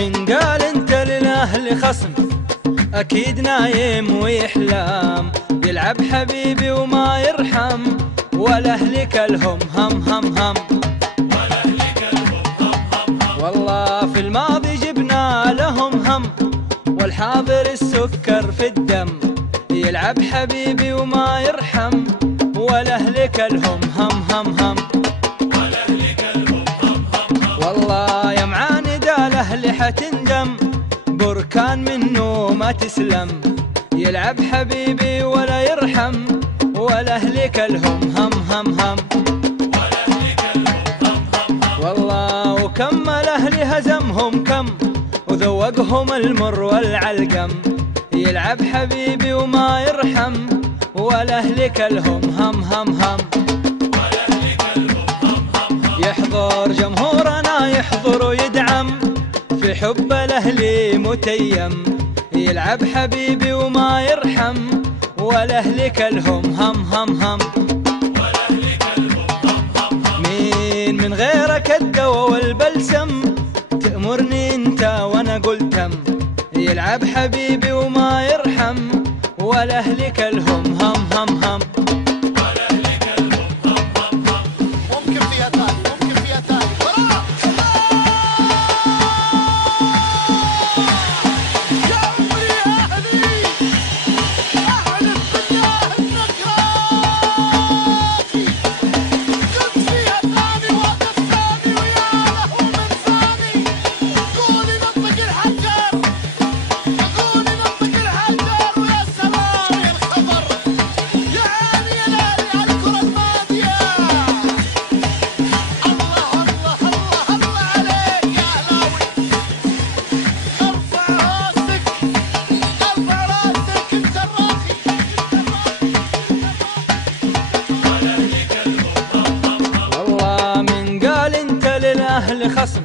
من قال انت للاهل خصم اكيد نايم ويحلم، يلعب حبيبي وما يرحم، والاهلك الهم هم هم هم، والله في الماضي جبنا لهم هم، والحاضر السكر في الدم، يلعب حبيبي وما يرحم، والاهلك الهم هم هم هم، والله يا معاند الاهل حتندم، بركان منه ما تسلم، يلعب حبيبي ولا يرحم، والاهلك الهم هم هم هم، والله وكم الاهل هزمهم كم، وذوقهم المر والعلقم، يلعب حبيبي وما يرحم، والاهلك الهم هم هم هم، يحضر جمهورنا يحضر ويدعم، في حب الاهلي متيم، يلعب حبيبي وما يرحم، والاهلك الهم هم هم هم، مين من غيرك الدوا والبلسم، تأمرني انت وانا قلتم، يلعب حبيبي وما يرحم، والاهلك الهم هم هم هم. اهل خصم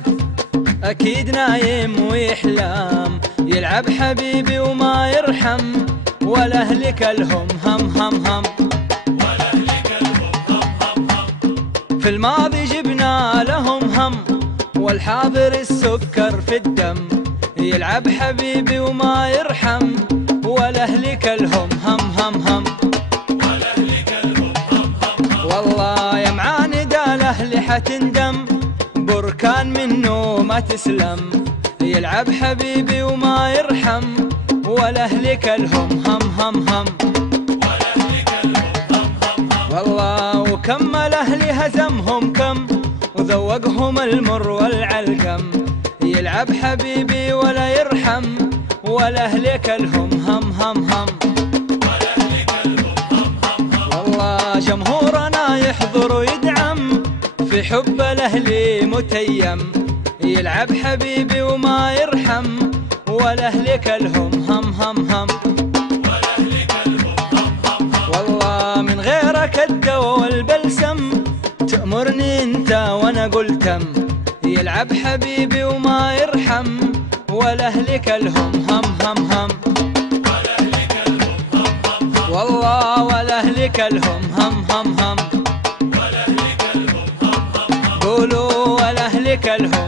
اكيد نايم ويحلم، يلعب حبيبي وما يرحم، والاهلك الهم هم هم هم، في الماضي جبنا لهم هم، والحاضر السكر في الدم، يلعب حبيبي وما يرحم، والاهلك الهم هم هم هم، والله يا معاند الاهل حتندم، بركان منه ما تسلم، يلعب حبيبي وما يرحم، والاهلك الهم هم هم هم، والله وكم الاهل هزمهم كم، وذوقهم المر والعلقم، يلعب حبيبي ولا يرحم، والاهلك الهم هم هم هم، والله جمهورنا يحضر ويدعم، في حب الاهلي متيم، يلعب حبيبي وما يرحم، والاهلك الهم هم هم هم، والله من غيرك الدوا والبلسم، تأمرني انت وانا قلتم، يلعب حبيبي وما يرحم، والاهلك الهم هم هم هم، والله والاهلك الهم هم هم هم، قولوا والاهلك الهم